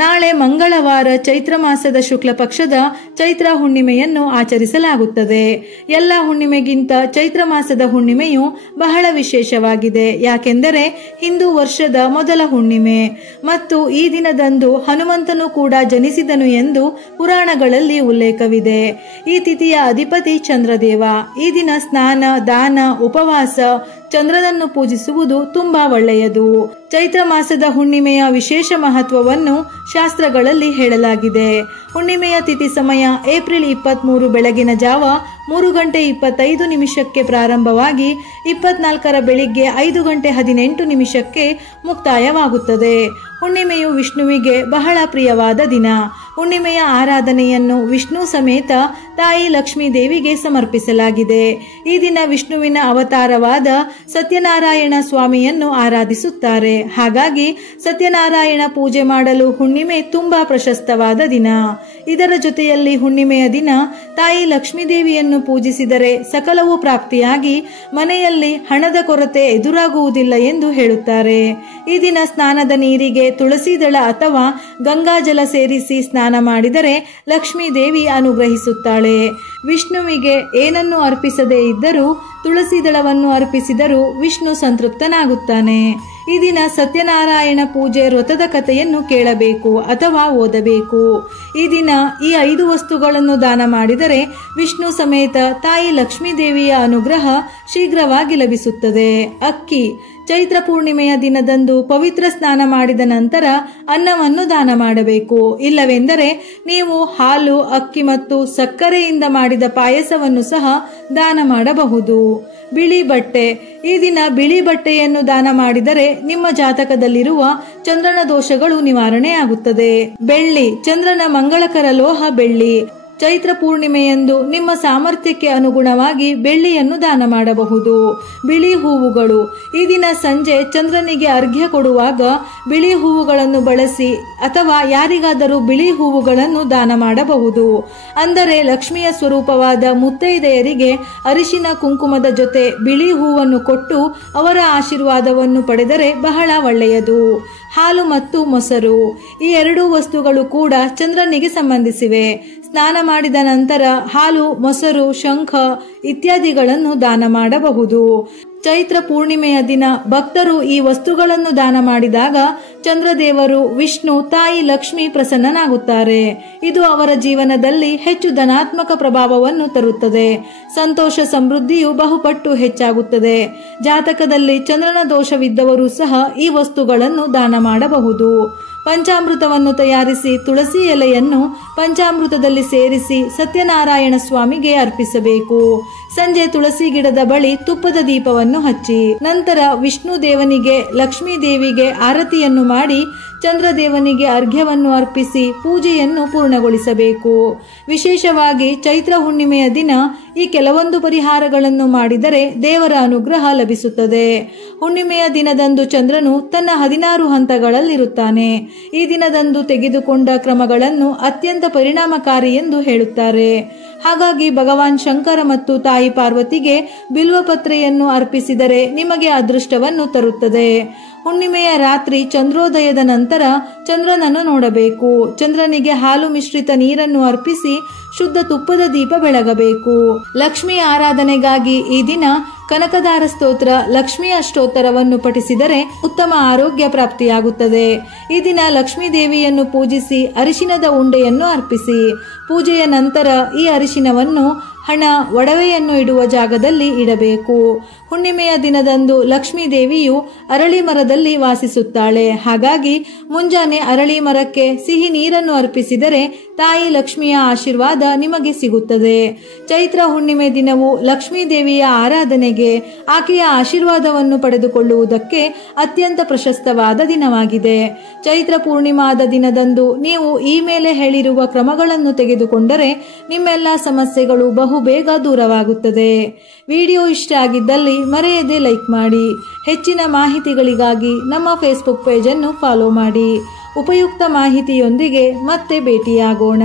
ನಾಳೆ ಮಂಗಳವಾರ ಚೈತ್ರ ಮಾಸದ ಶುಕ್ಲ ಪಕ್ಷದ ಚೈತ್ರ ಹುಣ್ಣಿಮೆಯನ್ನು ಆಚರಿಸಲಾಗುತ್ತದೆ. ಎಲ್ಲ ಹುಣ್ಣಿಮೆಗಿಂತ ಚೈತ್ರ ಮಾಸದ ಹುಣ್ಣಿಮೆಯು ಬಹಳ ವಿಶೇಷವಾಗಿದೆ. ಯಾಕೆಂದರೆ ಹಿಂದೂ ವರ್ಷದ ಮೊದಲ ಹುಣ್ಣಿಮೆ ಮತ್ತು ಈ ದಿನದಂದು ಹನುಮಂತನು ಕೂಡ ಜನಿಸಿದನು ಎಂದು ಪುರಾಣಗಳಲ್ಲಿ ಉಲ್ಲೇಖವಿದೆ. ಈ ತಿಥಿಯ ಅಧಿಪತಿ ಚಂದ್ರದೇವ. ಈ ದಿನ ಸ್ನಾನ, ದಾನ, ಉಪವಾಸ, ಚಂದ್ರನನ್ನು ಪೂಜಿಸುವುದು ತುಂಬಾ ಒಳ್ಳೆಯದು. ಚೈತ್ರ ಮಾಸದ ಹುಣ್ಣಿಮೆಯ ವಿಶೇಷ ಮಹತ್ವವನ್ನು ಶಾಸ್ತ್ರಗಳಲ್ಲಿ ಹೇಳಲಾಗಿದೆ. ಹುಣ್ಣಿಮೆಯ ತಿಥಿ ಸಮಯ ಏಪ್ರಿಲ್ 23 ಬೆಳಗಿನ ಜಾವ 3:25 ಪ್ರಾರಂಭವಾಗಿ 24 ಬೆಳಿಗ್ಗೆ 5:18 ಮುಕ್ತಾಯವಾಗುತ್ತದೆ. ಹುಣ್ಣಿಮೆಯು ವಿಷ್ಣುವಿಗೆ ಬಹಳ ಪ್ರಿಯವಾದ ದಿನ. ಹುಣ್ಣಿಮೆಯ ಆರಾಧನೆಯನ್ನು ವಿಷ್ಣು ಸಮೇತ ತಾಯಿ ಲಕ್ಷ್ಮೀ ದೇವಿಗೆ ಸಮರ್ಪಿಸಲಾಗಿದೆ. ಈ ದಿನ ವಿಷ್ಣುವಿನ ಅವತಾರವಾದ ಸತ್ಯನಾರಾಯಣ ಸ್ವಾಮಿಯನ್ನು ಆರಾಧಿಸುತ್ತಾರೆ. ಹಾಗಾಗಿ ಸತ್ಯನಾರಾಯಣ ಪೂಜೆ ಮಾಡಲು ಹುಣ್ಣಿಮೆ ತುಂಬಾ ಪ್ರಶಸ್ತವಾದ ದಿನ. ಇದರ ಜೊತೆಯಲ್ಲಿ ಹುಣ್ಣಿಮೆಯ ದಿನ ತಾಯಿ ಲಕ್ಷ್ಮೀ ದೇವಿಯನ್ನು ಪೂಜಿಸಿದರೆ ಸಕಲವೂ ಪ್ರಾಪ್ತಿಯಾಗಿ ಮನೆಯಲ್ಲಿ ಹಣದ ಕೊರತೆ ಎದುರಾಗುವುದಿಲ್ಲ ಎಂದು ಹೇಳುತ್ತಾರೆ. ಈ ದಿನ ಸ್ನಾನದ ನೀರಿಗೆ ತುಳಸಿ ದಳ ಅಥವಾ ಗಂಗಾಜಲ ಸೇರಿಸಿ ಸ್ನಾನ ಮಾಡಿದರೆ ಲಕ್ಷ್ಮೀ ದೇವಿ ಅನುಗ್ರಹಿಸುತ್ತಾಳೆ. ವಿಷ್ಣುವಿಗೆ ಏನನ್ನು ಅರ್ಪಿಸದೇ ಇದ್ದರೂ ತುಳಸಿ ದಳವನ್ನು ಅರ್ಪಿಸಿದರೂ ವಿಷ್ಣು ಸಂತೃಪ್ತನಾಗುತ್ತಾನೆ. ಈ ದಿನ ಸತ್ಯನಾರಾಯಣ ಪೂಜೆ ವ್ರತದ ಕಥೆಯನ್ನು ಕೇಳಬೇಕು ಅಥವಾ ಓದಬೇಕು. ಈ ದಿನ ಈ 5 ವಸ್ತುಗಳನ್ನು ದಾನ ಮಾಡಿದರೆ ವಿಷ್ಣು ಸಮೇತ ತಾಯಿ ಲಕ್ಷ್ಮೀ ದೇವಿಯ ಅನುಗ್ರಹ ಶೀಘ್ರವಾಗಿ ಲಭಿಸುತ್ತದೆ. ಅಕ್ಕಿ. ಚೈತ್ರ ಪೂರ್ಣಿಮೆಯ ದಿನದಂದು ಪವಿತ್ರ ಸ್ನಾನ ಮಾಡಿದ ನಂತರ ಅನ್ನವನ್ನು ದಾನ ಮಾಡಬೇಕು. ಇಲ್ಲವೆಂದರೆ ನೀವು ಹಾಲು, ಅಕ್ಕಿ ಮತ್ತು ಸಕ್ಕರೆಯಿಂದ ಮಾಡಿದ ಪಾಯಸವನ್ನು ಸಹ ದಾನ ಮಾಡಬಹುದು. ಬಿಳಿ ಬಟ್ಟೆ. ಈ ದಿನ ಬಿಳಿ ಬಟ್ಟೆಯನ್ನು ದಾನ ಮಾಡಿದರೆ ನಿಮ್ಮ ಜಾತಕದಲ್ಲಿರುವ ಚಂದ್ರನ ದೋಷಗಳು ನಿವಾರಣೆಯಾಗುತ್ತದೆ. ಬೆಳ್ಳಿ. ಚಂದ್ರನ ಮಂಗಳಕರ ಲೋಹ ಬೆಳ್ಳಿ. ಚೈತ್ರ ಪೂರ್ಣಿಮೆಯಂದು ನಿಮ್ಮ ಸಾಮರ್ಥ್ಯಕ್ಕೆ ಅನುಗುಣವಾಗಿ ಬೆಳ್ಳಿಯನ್ನು ದಾನ ಮಾಡಬಹುದು. ಬಿಳಿ ಹೂವುಗಳು. ಈ ದಿನ ಸಂಜೆ ಚಂದ್ರನಿಗೆ ಅರ್ಘ್ಯ ಕೊಡುವಾಗ ಬಿಳಿ ಹೂವುಗಳನ್ನು ಬಳಸಿ ಅಥವಾ ಯಾರಿಗಾದರೂ ಬಿಳಿ ಹೂವುಗಳನ್ನು ದಾನ ಮಾಡಬಹುದು. ಅಂದರೆ ಲಕ್ಷ್ಮಿಯ ಸ್ವರೂಪವಾದ ಮುತ್ತೈದೆಯರಿಗೆ ಅರಿಶಿನ ಕುಂಕುಮದ ಜೊತೆ ಬಿಳಿ ಹೂವನ್ನು ಕೊಟ್ಟು ಅವರ ಆಶೀರ್ವಾದವನ್ನು ಪಡೆದರೆ ಬಹಳ ಒಳ್ಳೆಯದು. ಹಾಲು ಮತ್ತು ಮೊಸರು. ಈ 2 ವಸ್ತುಗಳು ಕೂಡ ಚಂದ್ರನಿಗೆ ಸಂಬಂಧಿಸಿವೆ. ಸ್ನಾನ ಮಾಡಿದ ನಂತರ ಹಾಲು, ಮೊಸರು, ಶಂಖ ಇತ್ಯಾದಿಗಳನ್ನು ದಾನ ಮಾಡಬಹುದು. ಚೈತ್ರ ಪೂರ್ಣಿಮೆಯ ದಿನ ಭಕ್ತರು ಈ ವಸ್ತುಗಳನ್ನು ದಾನ ಮಾಡಿದಾಗ ಚಂದ್ರದೇವರು, ವಿಷ್ಣು, ತಾಯಿ ಲಕ್ಷ್ಮಿ ಪ್ರಸನ್ನನಾಗುತ್ತಾರೆ. ಇದು ಅವರ ಜೀವನದಲ್ಲಿ ಹೆಚ್ಚು ಧನಾತ್ಮಕ ಪ್ರಭಾವವನ್ನು ತರುತ್ತದೆ. ಸಂತೋಷ, ಸಮೃದ್ಧಿಯು ಬಹುಪಟ್ಟು ಹೆಚ್ಚಾಗುತ್ತದೆ. ಜಾತಕದಲ್ಲಿ ಚಂದ್ರನ ದೋಷವಿದ್ದವರು ಸಹ ಈ ವಸ್ತುಗಳನ್ನು ದಾನ ಮಾಡಬಹುದು. ಪಂಚಾಮೃತವನ್ನು ತಯಾರಿಸಿ ತುಳಸಿ ಎಲೆಯನ್ನು ಪಂಚಾಮೃತದಲ್ಲಿ ಸೇರಿಸಿ ಸತ್ಯನಾರಾಯಣ ಸ್ವಾಮಿಗೆ ಅರ್ಪಿಸಬೇಕು. ಸಂಜೆ ತುಳಸಿ ಗಿಡದ ಬಳಿ ತುಪ್ಪದ ದೀಪವನ್ನು ಹಚ್ಚಿ ನಂತರ ವಿಷ್ಣು ದೇವನಿಗೆ, ಲಕ್ಷ್ಮೀ ದೇವಿಗೆ ಆರತಿಯನ್ನು ಮಾಡಿ ಚಂದ್ರದೇವನಿಗೆ ಅರ್ಘ್ಯವನ್ನು ಅರ್ಪಿಸಿ ಪೂಜೆಯನ್ನು ಪೂರ್ಣಗೊಳಿಸಬೇಕು. ವಿಶೇಷವಾಗಿ ಚೈತ್ರ ಹುಣ್ಣಿಮೆಯ ದಿನ ಈ ಕೆಲವೊಂದು ಪರಿಹಾರಗಳನ್ನು ಮಾಡಿದರೆ ದೇವರ ಅನುಗ್ರಹ ಲಭಿಸುತ್ತದೆ. ಹುಣ್ಣಿಮೆಯ ದಿನದಂದು ಚಂದ್ರನು ತನ್ನ 16 ಹಂತಗಳಲ್ಲಿರುತ್ತಾನೆ. ಈ ದಿನದಂದು ತೆಗೆದುಕೊಂಡ ಕ್ರಮಗಳನ್ನು ಅತ್ಯಂತ ಪರಿಣಾಮಕಾರಿ ಎಂದು ಹೇಳುತ್ತಾರೆ. ಹಾಗಾಗಿ ಭಗವಾನ್ ಶಂಕರ ಮತ್ತು ತಾಯಿ ಪಾರ್ವತಿಗೆ ಬಿಲ್ವಪತ್ರೆಯನ್ನು ಅರ್ಪಿಸಿದರೆ ನಿಮಗೆ ಅದೃಷ್ಟವನ್ನು ತರುತ್ತದೆ. ಹುಣ್ಣಿಮೆಯ ರಾತ್ರಿ ಚಂದ್ರೋದಯದ ನಂತರ ಚಂದ್ರನನ್ನು ನೋಡಬೇಕು. ಚಂದ್ರನಿಗೆ ಹಾಲು ಮಿಶ್ರಿತ ನೀರನ್ನು ಅರ್ಪಿಸಿ ಶುದ್ಧ ತುಪ್ಪದ ದೀಪ ಬೆಳಗಬೇಕು. ಲಕ್ಷ್ಮಿ ಆರಾಧನೆಗಾಗಿ ಈ ದಿನ ಕನಕದಾರ ಸ್ತೋತ್ರ, ಲಕ್ಷ್ಮಿ ಅಷ್ಟೋತ್ತರವನ್ನು ಪಠಿಸಿದರೆ ಉತ್ತಮ ಆರೋಗ್ಯ ಪ್ರಾಪ್ತಿಯಾಗುತ್ತದೆ. ಈ ದಿನ ಲಕ್ಷ್ಮೀ ದೇವಿಯನ್ನು ಪೂಜಿಸಿ ಅರಿಶಿನದ ಉಂಡೆಯನ್ನು ಅರ್ಪಿಸಿ. ಪೂಜೆಯ ನಂತರ ಈ ಅರಿಶಿನವನ್ನು ಹಣ, ಒಡವೆಯನ್ನು ಇಡುವ ಜಾಗದಲ್ಲಿ ಇಡಬೇಕು. ಹುಣ್ಣಿಮೆಯ ದಿನದಂದು ಲಕ್ಷ್ಮೀ ದೇವಿಯು ಅರಳಿ ಮರದಲ್ಲಿ ವಾಸಿಸುತ್ತಾಳೆ. ಹಾಗಾಗಿ ಮುಂಜಾನೆ ಅರಳಿ ಮರಕ್ಕೆ ಸಿಹಿ ನೀರನ್ನು ಅರ್ಪಿಸಿದರೆ ತಾಯಿ ಲಕ್ಷ್ಮಿಯ ಆಶೀರ್ವಾದ ನಿಮಗೆ ಸಿಗುತ್ತದೆ. ಚೈತ್ರ ಹುಣ್ಣಿಮೆ ದಿನವು ಲಕ್ಷ್ಮೀ ದೇವಿಯ ಆರಾಧನೆಗೆ, ಆಕೆಯ ಆಶೀರ್ವಾದವನ್ನು ಪಡೆದುಕೊಳ್ಳುವುದಕ್ಕೆ ಅತ್ಯಂತ ಪ್ರಶಸ್ತವಾದ ದಿನವಾಗಿದೆ. ಚೈತ್ರ ಪೂರ್ಣಿಮಾದ ದಿನದಂದು ನೀವು ಈ ಮೇಲೆ ಹೇಳಿರುವ ಕ್ರಮಗಳನ್ನು ತೆಗೆದುಕೊಂಡರೆ ನಿಮ್ಮೆಲ್ಲ ಸಮಸ್ಯೆಗಳು ಬಹುಬೇಗ ದೂರವಾಗುತ್ತದೆ. ವಿಡಿಯೋ ಇಷ್ಟ ಆಗಿದ್ದಲ್ಲಿ ಮರೆಯದೆ ಲೈಕ್ ಮಾಡಿ. ಹೆಚ್ಚಿನ ಮಾಹಿತಿಗಳಿಗಾಗಿ ನಮ್ಮ ಫೇಸ್ಬುಕ್ ಪೇಜ್ ಅನ್ನು ಫಾಲೋ ಮಾಡಿ. ಉಪಯುಕ್ತ ಮಾಹಿತಿಯೊಂದಿಗೆ ಮತ್ತೆ ಭೇಟಿಯಾಗೋಣ.